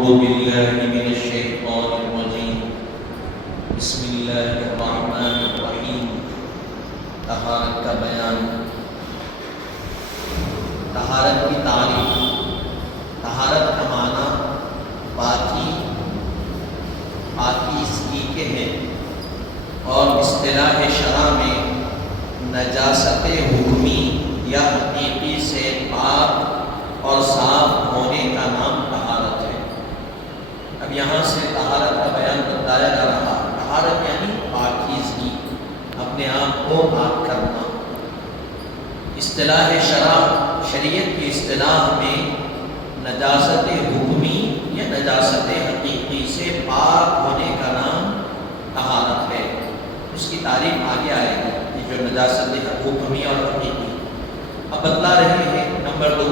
أعوذ بالله من الشيطان الرجيم بسم الله الرحمن الرحیم۔ طہارت کا بیان، طہارت کی تعریف۔ طہارت کا معنی پاکیزگی کے ہیں، اور اصطلاح شرع میں نجاست حکمی یا حقیقی سے پاک اور صاف ہونے کا نام طہارت ہے۔ اب یہاں سے طہارت کا بیان بتایا جا رہا۔ طہارت یعنی پاکیزگی، اپنے آپ کو پاک کرنا۔ اصطلاح شرع، شریعت کی اصطلاح میں نجاست حکمی یا نجاست حقیقی سے پاک ہونے کا نام طہارت ہے۔ اس کی تعریف آگے آئے گی کہ جو نجاست حکمی اور حقیقی۔ اب بتلا رہے ہیں نمبر 2،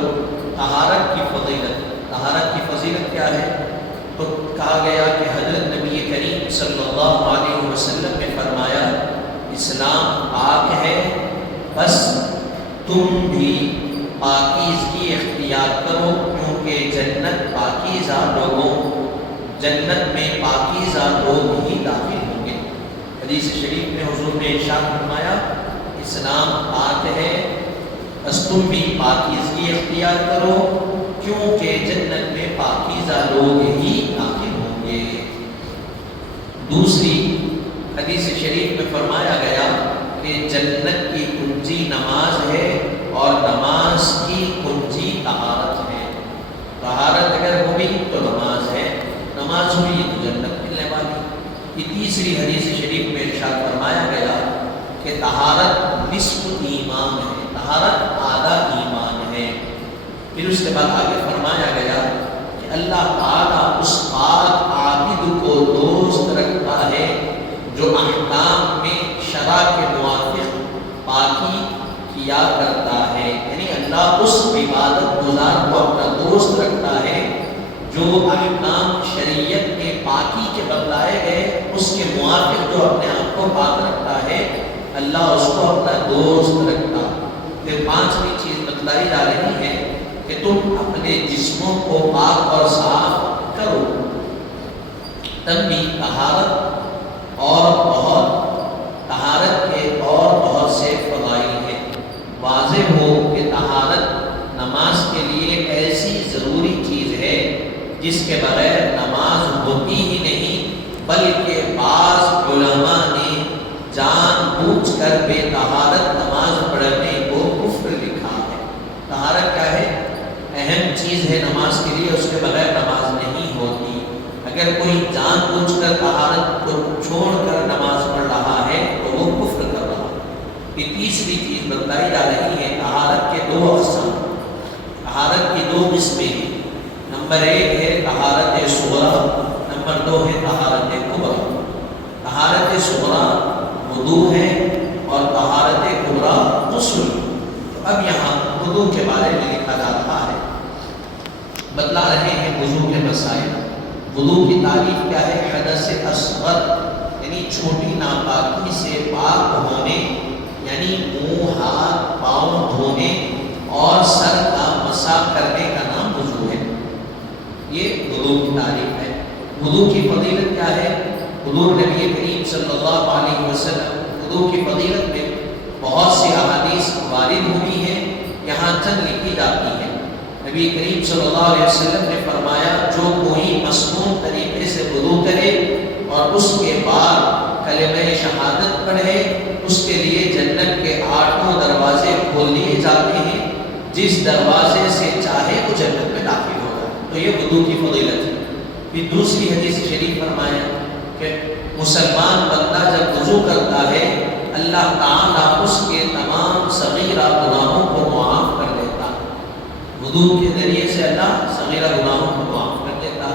طہارت کی فضیلت۔ طہارت کی فضیلت کیا ہے؟ تو کہا گیا کہ حضرت نبی کریم صلی اللہ علیہ وسلم نے فرمایا، اسلام پاک ہے، بس تم بھی پاکیزگی اختیار کرو، کیونکہ جنت میں پاکیزہ لوگ ہی داخل ہوں گے۔ حدیث شریف میں حضور نے ارشاد فرمایا، اسلام پاک ہے، بس تم بھی پاکیزگی اختیار کرو، کیونکہ جنت میں پاکیزہ لوگ ہی داخل ہوں گے۔ دوسری حدیث شریف میں فرمایا گیا کہ جنت کی کنجی نماز ہے، اور نماز کی کنجی طہارت ہے۔ طہارت اگر ہوئی تو نماز ہے، نماز ہوئی تو جنت ملنے والی۔ یہ تیسری حدیث شریف میں ارشاد فرمایا گیا کہ طہارت نصف ایمان ہے، طہارت آدھا ایمان ہے۔ پھر اس کے بعد آگے فرمایا گیا کہ اللہ تعالیٰ اس پاک عابد کو دوست رکھتا ہے جو احکام میں شرع کے موافق پاکی کیا کرتا ہے، یعنی اللہ اس عبادت گزار کو اپنا دوست رکھتا ہے جو احکام شریعت میں پاکی کے بتلائے گئے اس کے موافق جو اپنے آپ کو پاک رکھتا ہے، اللہ اس کو اپنا دوست رکھتا۔ پھر پانچویں چیز بتلائی جا رہی ہے کہ تم اپنے جسموں کو پاک اور صاف کرو۔ تب بھی طہارت کے اور بہت سے فضائل ہیں۔ واضح ہو کہ طہارت نماز کے لیے ایسی ضروری چیز ہے جس کے بغیر نماز ہوتی ہی نہیں، بلکہ بعض علماء نے جان بوجھ کر بے طہارت نماز پڑھنے کو کفر لکھا ہے۔ طہارت کیا ہے؟ اہم چیز ہے نماز کے لیے، اس کے بغیر نماز نہیں ہوتی۔ اگر کوئی جان بوجھ کر طہارت کو چھوڑ کر نماز پڑھ رہا ہے تو وہ کفر کر رہا ہے۔ یہ تیسری چیز بتلائی جا رہی ہے، طہارت کے 2 اقسام، طہارت کی 2 قسمیں ہیں۔ نمبر 1 ہے طہارت صغریٰ، نمبر 2 ہے طہارت کبریٰ۔ طہارت صغریٰ وضو ہے اور طہارت کبریٰ غسل۔ اب یہاں وضو کے بارے میں لکھا جا رہا ہے، بتلا رہے ہیں وضو کے مسائل۔ وضو کی تعریف کیا ہے؟ حدث اصغر یعنی چھوٹی ناپاکی سے پاک ہونے، یعنی منہ، ہاتھ، پاؤں دھونے اور سر کا مسح کرنے کا نام وضو ہے۔ یہ وضو کی تعریف ہے۔ وضو کی فضیلت کیا ہے؟ حضور نبی کریم صلی اللہ علیہ وسلم وضو کی فضیلت میں بہت سی احادیث وارد ہوئی ہیں، یہاں چند لکھی جاتی ہیں۔ نبی کریم صلی اللہ علیہ وسلم نے فرمایا، جو کوئی مسنون طریقے سے وضو کرے اور اس کے بعد کلمہ شہادت پڑھے، اس کے لیے جنت کے 8 دروازے کھول دیے جاتے ہیں، جس دروازے سے چاہے وہ جنت میں داخل ہوگا۔ تو یہ وضو کی فضیلت ہے۔ پھر دوسری حدیث شریف فرمایا کہ مسلمان بندہ جب وضو کرتا ہے، اللہ تعالیٰ اس کے تمام صغیرہ گناہوں کو معاف کر دیتا۔ وضو کے ذریعے سے اللہ صغیرہ گناہوں کو معاف کر دیتا۔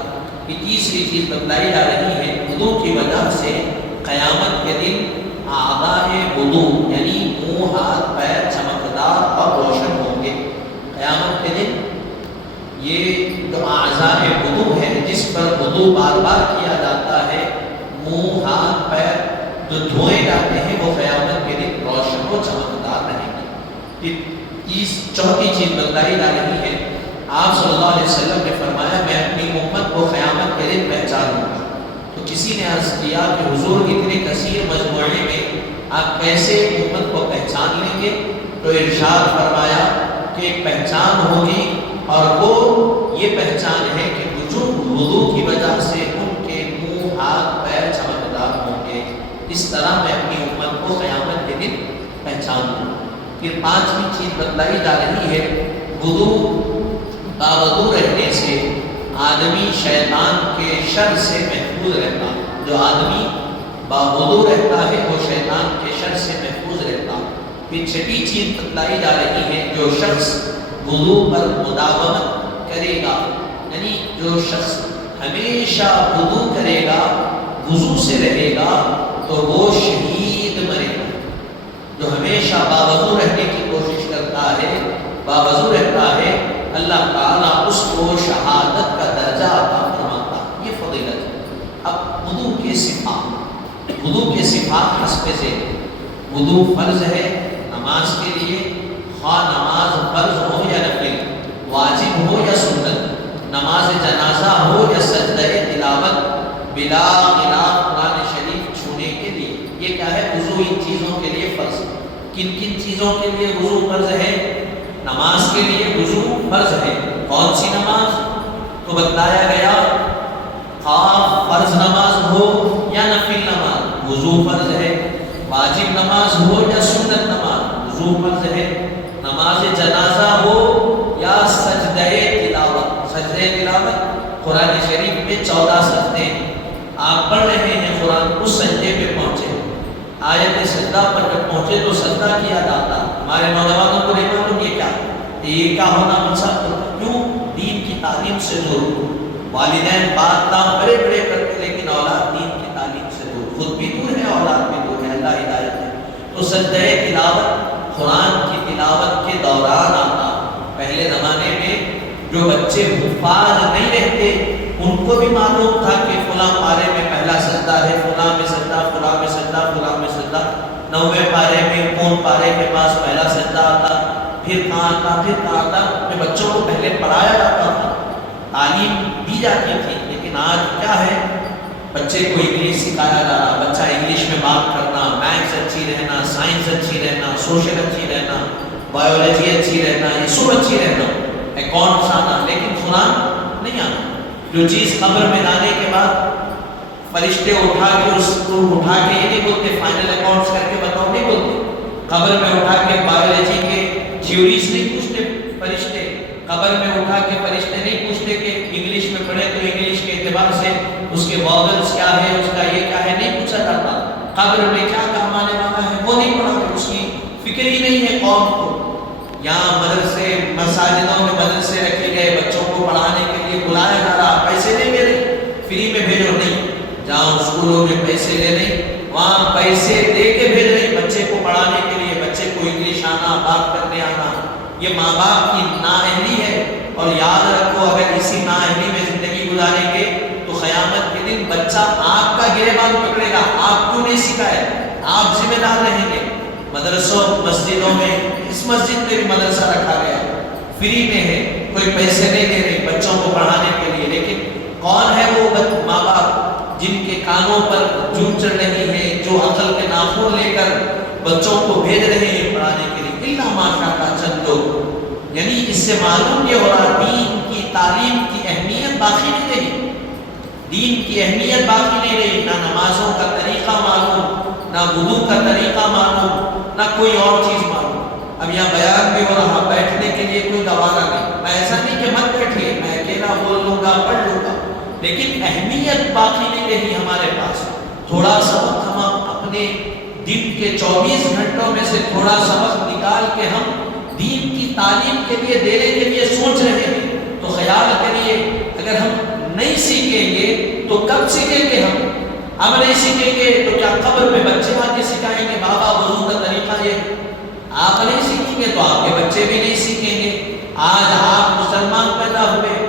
یہ تیسری چیز بتلائی جا رہی ہے، وضو کی وجہ سے قیامت کے دن اعضاء وضو یعنی منہ، ہاتھ، پیر چمکدار اور روشن ہوں گے۔ قیامت کے دن یہ جو اعضاء وضو ہے، جس پر وضو بار بار کیا جاتا ہے، منہ، ہاتھ، پیر جو دھوئے جاتے ہیں، وہ قیامت کے دن روشن و چمکدار رہیں گے۔ چوتھی چیز بتلائی جا رہی ہے، آپ صلی اللہ علیہ وسلم نے فرمایا، میں اپنی امت کو قیامت تو کسی نے عرض کیا کہ حضور اتنے کثیر مجموعے میں آپ کیسے امت کو پہچان لیں گے؟ تو ارشاد فرمایا کہ ایک پہچان ہوگی اور وہ یہ پہچان ہے کہ وضو کی وجہ سے ان کے منہ ہاتھ پیر چمکدار ہوں گے۔ اس طرح میں اپنی امت کو قیامت کے دن پہچان دوں۔ پھر پانچویں چیز بتلائی جا رہی ہے، وضو رہنے سے آدمی شیطان کے شر سے محفوظ رہتا۔ جو آدمی باوضو رہتا ہے وہ شیطان کے شر سے محفوظ رہتا۔ پھر چھٹی چیز بتلائی جا رہی ہے، جو شخص وضو پر مداومت کرے گا، یعنی جو شخص ہمیشہ وضو کرے گا، وضو سے رہے گا، تو وہ شہید مرے گا۔ جو ہمیشہ باوضو رہنے کی کوشش کرتا ہے، باوضو رہتا ہے، اللہ تعالیٰ اس کو شہادت کا درجہ عطا فرماتا۔ یہ فضیلت ہے۔ اب وضو کے صفات حسب ذیل۔ وضو فرض ہے نماز کے لیے، خواہ نماز فرض ہو یا نفل، واجب ہو یا سنت، نماز جنازہ ہو یا سجدہ تلاوت، بلا خلاف قرآن شریف چھونے کے لیے۔ یہ کیا ہے؟ وضو ان چیزوں کے لیے فرض۔ کن کن چیزوں کے لیے وضو فرض ہے؟ نماز کے لیے وضو فرض ہے۔ کون سی نماز؟ تو بتلایا گیا، خواہ فرض نماز ہو یا نفل نماز، وضو فرض ہے۔ واجب نماز ہو یا سنت نماز، وضو فرض ہے۔ نماز جنازہ ہو یا سجدہ تلاوت۔ سجدہ تلاوت قرآن شریف میں 14 سجدے، آپ پڑھ رہے ہیں قرآن، اس سجدے پہ پہنچے، آیت سجدہ پر جب پہنچے تو سجدہ کیا جاتا۔ ہمارے نوجوانوں کو نہیں معلوم یہ کیا، یہ کیا ہونا منصب؟ کیوں؟ دین کی تعلیم سے دور۔ والدین بات نام بڑے بڑے کرتے، لیکن اولاد دین کی تعلیم سے دور، خود بھی دور ہے، اولاد بھی دور ہے۔ اللہ ہدایت ہے۔ تو سجدہ تلاوت قرآن کی تلاوت کے دوران آتا۔ پہلے زمانے میں جو بچے حفاظ نہیں رہتے، ان کو بھی معلوم تھا کہ فلاں پارے میں پہلا سجدہ ہے، فلاں میں سجدہ، فلاں میں سجدہ، فلاں میں سجدہ، 9ویں پارے میں کون پارے کے پاس پہلا سجدہ آتا، پھر کہاں آتا، پھر کہاں آتا۔ کہ بچوں کو پہلے پڑھایا جاتا تھا، تعلیم دی جاتی تھی۔ لیکن آج کیا ہے؟ بچے کو انگلش سکھایا جا رہا، بچہ انگلش میں بات کرنا، میتھس اچھی رہنا، سائنس اچھی رہنا، سوشل اچھی رہنا، بایولوجی اچھی رہنا، یہ سب اچھی رہنا، اکاؤنٹس آنا، لیکن قرآن نہیں آنا۔ جو چیز قبر میں لانے کے بعد فرشتے اٹھا کے اس کو اٹھا کے یہ نہیں بولتے فائنل اکاؤنٹس کر کے بتاؤ، نہیں بولتے۔ قبر میں اٹھا کے بایولوجی کے تھیوریز نہیں پوچھتے فرشتے، قبر میں اٹھا کے فرشتے نہیں پوچھتے کہ انگلش میں پڑھے تو انگلش کے اعتبار سے اس کے واویلز کیا ہے، اس کا یہ کیا ہے، نہیں پوچھا جاتا۔ قبر میں کیا کام آنے والا ہے وہ نہیں پڑھا، اس کی فکر ہی نہیں ہے قوم کو۔ یہاں مدرسے، مساجدوں میں مدرسے رکھے گئے، بچوں کو پڑھانے کے لیے بلایا جا رہا، پیسے نہیں دے رہے، فری میں بھیجو نہیں۔ جہاں اسکولوں میں پیسے لے رہے، وہاں پیسے دے کے بھیج رہے بچے کو پڑھانے کے لیے، بچے کو انگلش آنا، بات کرنے آنا۔ یہ ماں باپ کی نااہلی ہے، اور یاد رکھو اگر اسی نااہلی میں زندگی گزاریں گے تو قیامت کے دن بچہ آپ کا گریبان پکڑے گا، آپ کیوں نہیں سکھائے، آپ ذمہ دار رہیں گے۔ مدرسوں، مسجدوں میں، اس مسجد میں بھی مدرسہ رکھا گیا، فری میں ہے، کوئی پیسے نہیں دے رہے بچوں کو پڑھانے کے لیے، لیکن کون ہے وہ ماں باپ جن کے کانوں پر جون چڑھ رہی ہے، جو عقل کے ناخن لے کر بچوں کو بھیج رہے ہیں پڑھانے کے لیے، اللہ ماشاءاللہ چند لوگ۔ یعنی اس سے معلوم یہ ہو رہا دین کی تعلیم کی اہمیت باقی نہیں رہی، دین کی اہمیت باقی نہیں رہی، نہ نمازوں کا طریقہ معلوم، نہ وضو کا طریقہ معلوم، نہ کوئی اور چیز معلوم۔ اب یہاں بیان بھی ہو رہا، بیٹھنے کے لیے کوئی گوارا نہیں، میں ایسا نہیں کہ مت بیٹھیے، میں اکیلا بول لوں گا، پڑھ لوں گا، لیکن اہمیت باقی نہیں رہی ہمارے پاس۔ تھوڑا سا وقت ہم اپنے دن کے 24 گھنٹوں میں سے تھوڑا سا وقت نکال کے ہم دین کی تعلیم کے لیے دینے کے لیے سوچ رہے ہیں، تو خیال کریے اگر ہم نہیں سیکھیں گے تو کب سیکھیں گے؟ ہم نہیں سیکھیں گے تو کیا قبر میں بچے آ کے سکھائیں گے بابا وضو کا طریقہ یہ؟ آپ نہیں سیکھیں گے تو آپ کے بچے بھی نہیں سیکھیں گے۔ آج آپ مسلمان پیدا ہوئے،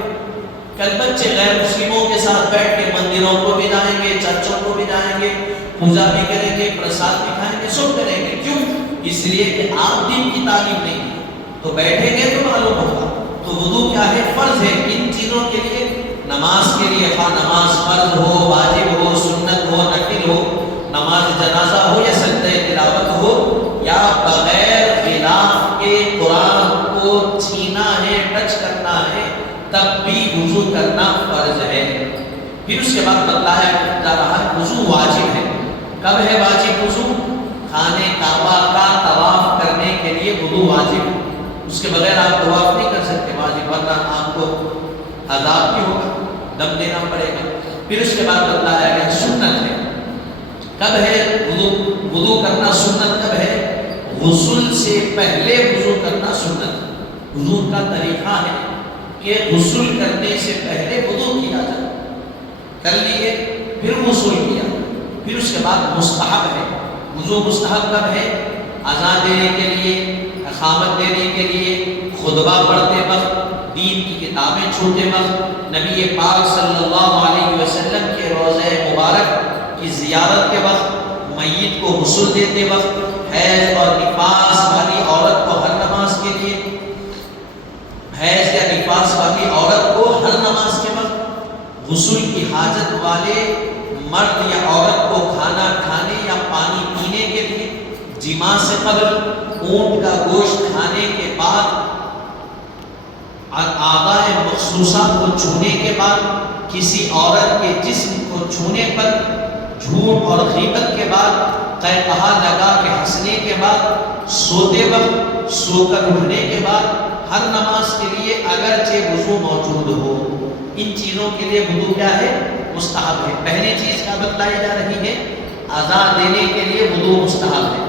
کل بچے غیر مسلموں کے ساتھ بیٹھ کے مندروں کو بھی جائیں گے، چرچوں کو بھی جائیں گے، پوجا بھی کریں گے، پرساد بھی کھائیں گے، سب کریں گے۔ کیوں؟ اس لیے کہ آپ دین کی تعلیم نہیں دی، تو بیٹھیں گے تو معلوم ہوگا۔ تو وضو کیا ہے؟ فرض ہے۔ کن چیزوں کے لیے؟ نماز کے لیے، خواہ نماز فرض ہو، واجب ہو، تعمید ہو، نماز جنازہ ہو یا سجدہ تلاوت ہو، یا بغیر غلاف کے قرآن کو چھینا ہے، ٹچ کرنا ہے، تب بھی وضو کرنا فرض ہے۔ پھر اس کے بعد بتلایا جا رہا ہے وضو واجب ہے۔ کب ہے واجب وضو؟ خانے کعبہ کا طواف کرنے کے لیے وضو واجب ہے، اس کے بغیر آپ طواف نہیں کر سکتے، واجب، ورنہ آپ کو عذاب بھی ہوگا، دم دینا پڑے گا۔ پھر اس کے بعد بتلایا گیا سنت ہے۔ کب ہے وضو کرنا سنت کب ہے؟ غسل سے پہلے وضو کرنا سنت۔ وضو کا طریقہ ہے کہ غسل کرنے سے پہلے وضو کیا جائے، کر لیے پھر غسل کیا، پھر اس کے بعد مستحب ہے۔ وضو مستحب کب ہے؟ اذان دینے کے لیے، اقامت دینے کے لیے، خطبہ پڑھتے وقت، دین کی کتابیں چھوتے وقت، نبی پاک صلی اللہ علیہ وسلم کے روضہ مبارک کی زیارت کے وقت، میت کو غسل دیتے وقت، حیض اور نفاس والی عورت کو ہر نماز کے لیے، حیض یا نفاس والی عورت کو ہر نماز کے وقت، غسل کی حاجت والے مرد یا عورت کو کھانا کھانے یا پانی پینے کے لیے، جماع سے قبل، اونٹ کا گوشت کھانے کے بعد، اعضاء مخصوصہ کو چھونے کے بعد، کسی عورت کے جسم کو چھونے پر، جھوٹ اور غیبت کے بعد، قہقہا لگا کے ہنسنے کے بعد، سوتے وقت، سو کر اٹھنے کے بعد، ہر نماز کے لیے اگرچہ وضو موجود ہو۔ ان چیزوں کے لیے وضو کیا ہے؟ مستحب ہے۔ پہلی چیز کیا بتلائی جا رہی ہے؟ اذان دینے کے لیے وضو مستحب ہے،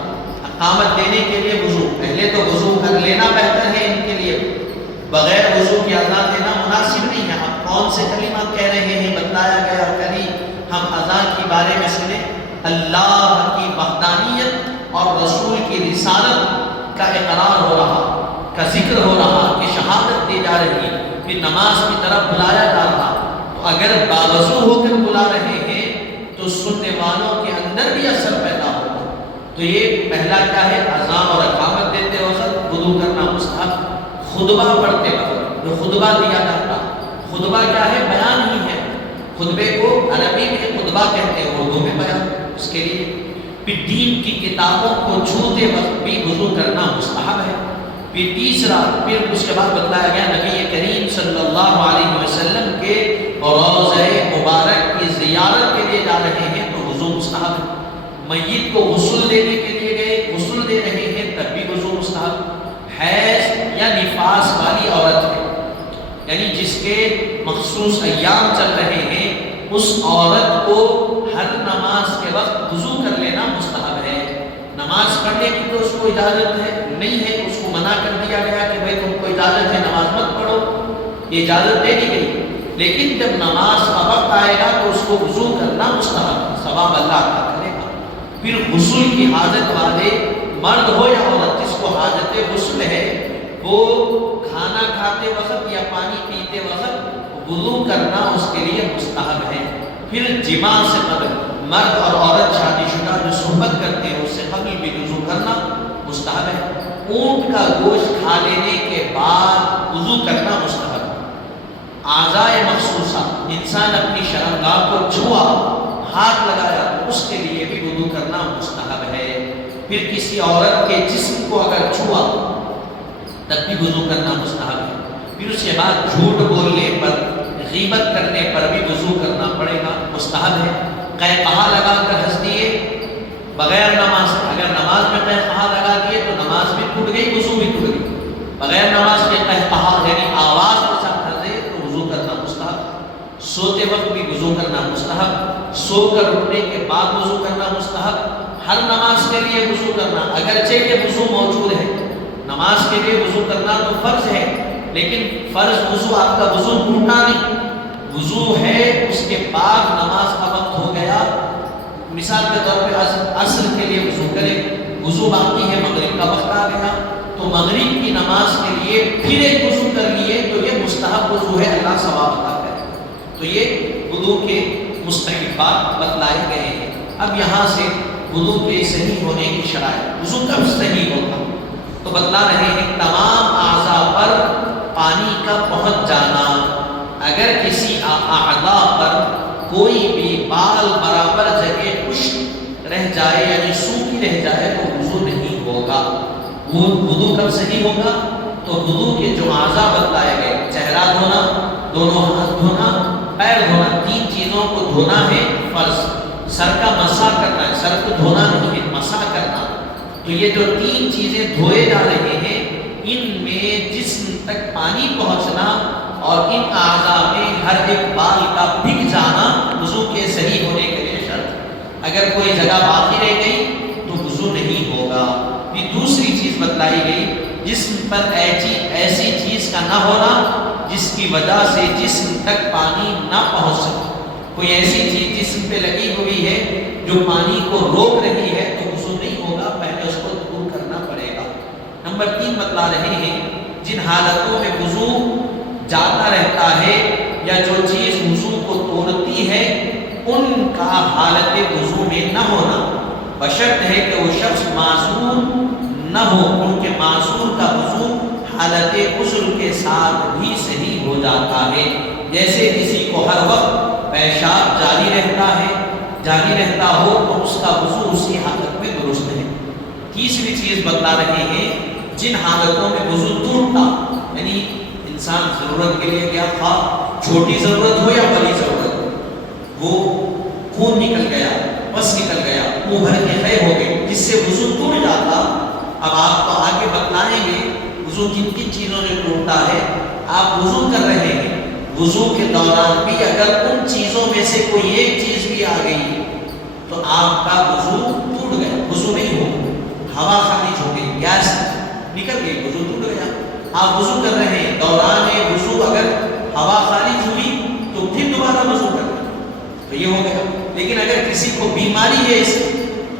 اقامت دینے کے لیے وضو، پہلے تو وضو کر لینا بہتر ہے ان کے لیے، بغیر وضو کی اذان دینا مناسب نہیں ہے۔ آپ کون سے کلمات کہہ رہے ہیں؟ بتلایا گیا کری ہم اذان کے بارے میں سنیں، اللہ کی وحدانیت اور رسول کی رسالت کا اقرار ہو رہا، کا ذکر ہو رہا، کہ شہادت دی جا رہی، پھر نماز کی طرف بلایا جا رہا۔ تو اگر باوضو ہو کر بلا رہے ہیں تو سننے والوں کے اندر بھی اثر پیدا ہوگا۔ تو یہ پہلا کیا ہے؟ اذان اور اقامت دیتے وقت وضو کرنا مستحب۔ خطبہ پڑھتے وقت جو خطبہ دیا جاتا، خطبہ کیا ہے؟ بیان ہی ہے۔ خطبے کو عربی میں خطبہ کہتے ہیں، اردو میں بیان، اس کے لیے پھر دین کی کتابوں کو چھوتے وقت بھی وضو کرنا مستحب ہے۔ پھر تیسرا، پھر اس کے بعد بتلایا گیا نبی کریم صلی اللہ علیہ وسلم کے روضہ مبارک کی زیارت کے لیے جا رہے ہیں تو وضو مستحب ہے۔ میت کو غسل دینے کے لیے گئے، غسل دے رہے ہیں تب بھی وضو مستحب۔ حیض یا نفاس والی عورت ہے، یعنی جس کے مخصوص ایام چل رہے ہیں، اس عورت کو ہر نماز کے وقت وضو کر لینا مستحب ہے۔ نماز پڑھنے کی تو اس کو اجازت ہے نہیں ہے، اس کو منع کر دیا گیا کہ بھائی تم کو اجازت ہے نماز مت پڑھو، یہ اجازت دے دی گئی، لیکن جب نماز کا وقت آئے گا تو اس کو وضو کرنا مستحب ہے، ثواب اللہ عطا کرے گا۔ پھر غسل کی حاجت والے مرد ہو یا عورت، جس کو حاجت غسل ہے، وہ کھانا کھاتے وقت یا پانی پیتے وقت وضو کرنا اس کے لیے مستحب ہے۔ پھر جماع سے قبل، مرد اور عورت شادی شدہ جو صحبت کرتے ہیں اس سے قبل بھی وضو کرنا مستحب ہے۔ اونٹ کا گوشت کھا لینے کے بعد وضو کرنا مستحب ہے۔ اعضائے مخصوصہ، انسان اپنی شرمگاہ کو چھوا، ہاتھ لگایا تو اس کے لیے بھی وضو کرنا مستحب ہے۔ پھر کسی عورت کے جسم کو اگر چھوا تب بھی وضو کرنا مستحب ہے۔ پھر اس کے بعد جھوٹ بولنے پر، غیبت کرنے پر بھی وضو کرنا پڑے گا، مستحب ہے۔ قہقہا لگا کر ہنس دیے بغیر نماز کے، اگر نماز میں قہقہا لگا دیے تو نماز بھی ٹوٹ گئی، وضو بھی ٹوٹ گئی۔ بغیر نماز کے قہقہا یعنی آواز کے ساتھ ہنسے تو وضو کرنا مستحب۔ سوتے وقت بھی وضو کرنا مستحب، سو کر اٹھنے کے بعد وضو کرنا مستحب، ہر نماز کے لیے وضو کرنا، اگرچہ یہ وضو موجود ہے، نماز کے لیے وضو کرنا تو فرض ہے، لیکن فرض وضو آپ کا وضو ٹوٹا نہیں، وضو ہے اس کے بعد نماز کا وقت ہو گیا، مثال کے طور پہ عصر کے لیے وضو کرے، وضو باقی ہے، مغرب کا وقت آ گیا تو مغرب کی نماز کے لیے پھر ایک وضو کر لیے تو یہ مستحب وضو ہے، اللہ ثواب عطا کرے۔ تو یہ وضو کے مستحبات بتلائے گئے ہیں۔ اب یہاں سے وضو کے صحیح ہونے کی شرائط، وضو کب صحیح ہوتا تو بتلا رہے ہیں، تمام اعضاء پر پانی کا پہنچ جانا، اگر کسی اعضاء پر کوئی بھی بال برابر جگہ خشک رہ جائے یعنی سوکھی رہ جائے تو وضو نہیں ہوگا۔ وضو کب صحیح ہوگا؟ تو وضو کے جو اعضاء بتلائے گئے، چہرہ دھونا، دونوں ہاتھ دھونا، پیر دھونا، تین چیزوں کو دھونا ہے فرض۔ سر کا مسح کرنا ہے، سر کو دھونا نہیں ہے، مسح کرنا۔ تو یہ جو تین چیزیں دھوئے جا رہے ہیں، ان میں جسم تک پانی پہنچنا اور ان اعضاء میں ہر ایک بال کا بھگ جانا وضو کے صحیح ہونے کے لیے شرط۔ اگر کوئی جگہ باقی رہ گئی تو وضو نہیں ہوگا۔ پھر دوسری چیز بتلائی گئی، جسم پر ایسی چیز کا نہ ہونا جس کی وجہ سے جسم تک پانی نہ پہنچ سکے۔ کوئی ایسی چیز جسم پہ لگی ہوئی ہے جو پانی کو روک رہی ہے تو وضو نہیں ہوگا، پہلے اس کو دور کرنا پڑے گا۔ نمبر 3 بتلا رہے ہیں، جن حالتوں میں وضو جاتا رہتا ہے یا جو چیز وضو کو توڑتی ہے ان کا حالت وضو میں نہ ہونا، بشرط ہے کہ وہ شخص معذور نہ ہو، کیونکہ معذور کا وضو حالت غسل کے ساتھ بھی صحیح ہو جاتا ہے۔ جیسے کسی کو ہر وقت پیشاب جاری رہتا ہو تو اس کا وضو اسی حالت میں درست ہے۔ تیسری چیز بتلا رہے ہیں، جن حالتوں میں وضو ٹوٹتا، یعنی انسان ضرورت کے لیے کیا خواہ چھوٹی ضرورت ہو یا بڑی ضرورت، وہ خون نکل گیا، بس نکل گیا، منہ بھر کے خے ہو گئے، جس سے وضو ٹوٹ جاتا۔ اب آپ کو آگے بتلائیں گے وضو کن کن چیزوں سے ٹوٹتا ہے۔ آپ وضو کر رہے ہیں، وضو کے دوران بھی اگر ان چیزوں میں سے کوئی ایک چیز بھی آ گئی تو آپ کا وضو ٹوٹ گیا، وضو نہیں ہو، ہوا خارج ہو گئی، گیس نکل گئی، وضو ٹوٹ گیا۔ آپ وضو کر رہے ہیں، دوران وضو اگر ہوا خارج ہوئی تو پھر دوبارہ وضو کریں تو یہ ہو گیا۔ لیکن اگر کسی کو بیماری ہے، اس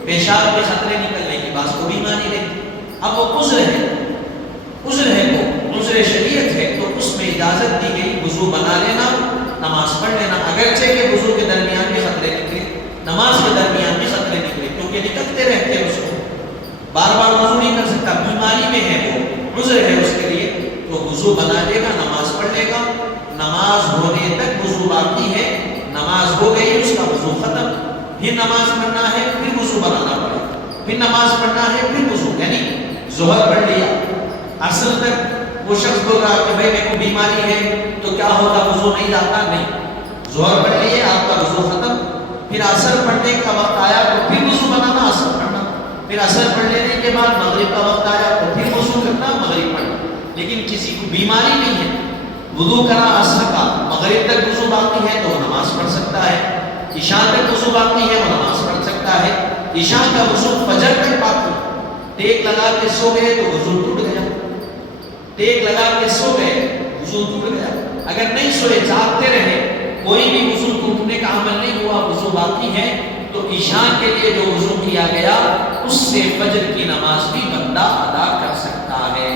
پیشاب کے خطرے نکلنے کی بات کو بیماری ہے، اب وہ عذر ہے تو عذر شریعت ہے تو اس میں اجازت دی گئی وضو بنا لینا، نماز پڑھ لینا، اگرچہ کہ وضو کے درمیان بھی خطرے نکلے، نماز کے درمیان بھی خطرے نکلے، کیونکہ نکلتے رہتے ہیں، اس کو بار بار وضو نہیں کر سکتا، بیماری میں ہے، وہ عذر ہے اس کے لیے، تو وضو بنا لے گا، نماز پڑھ لے گا۔ نماز ہونے تک وضو باقی ہے، نماز ہو گئی اس کا وضو ختم، پھر نماز پڑھنا ہے، پھر وضو بنانا پڑے، پھر نماز پڑھنا ہے، پھر وضو، یعنی ظہر پڑھ لیا، عصر تک وہ شخص بول رہا کہ بھائی میرے کو بیماری ہے تو کیا ہوتا، وضو نہیں جاتا، نہیں، ظہر پڑھ لیے آپ کا وضو ختم، پھر عصر پڑھنے کا وقت آیا تو پھر وضو بنانا، عصر پڑھنا، پھر عصر پڑھ لینے کے بعد مغرب کا وقت آیا تو پھر وضو کرنا، مغرب پڑھنا۔ لیکن کسی کو بیماری نہیں ہے، وضو کرا عصر کا، مغرب تک وضو باقی ہے تو وہ نماز پڑھ سکتا ہے، عشاء تک وضو باقی ہے وہ نماز پڑھ سکتا ہے، عشاء کا وضو فجر تک باقی، ٹیک لگا کے سو گئے تو وضو ٹوٹ گیا، ٹیک لگا کے سو گئے وضو ٹوٹ گیا۔ اگر نہیں سوئے، جاگتے رہے، کوئی بھی وضو ٹوٹنے کا عمل نہیں ہوا، وضو باقی ہے، تو عشاء کے لیے جو وضو کیا گیا اس سے فجر کی نماز بھی بندہ ادا کر سکتا ہے۔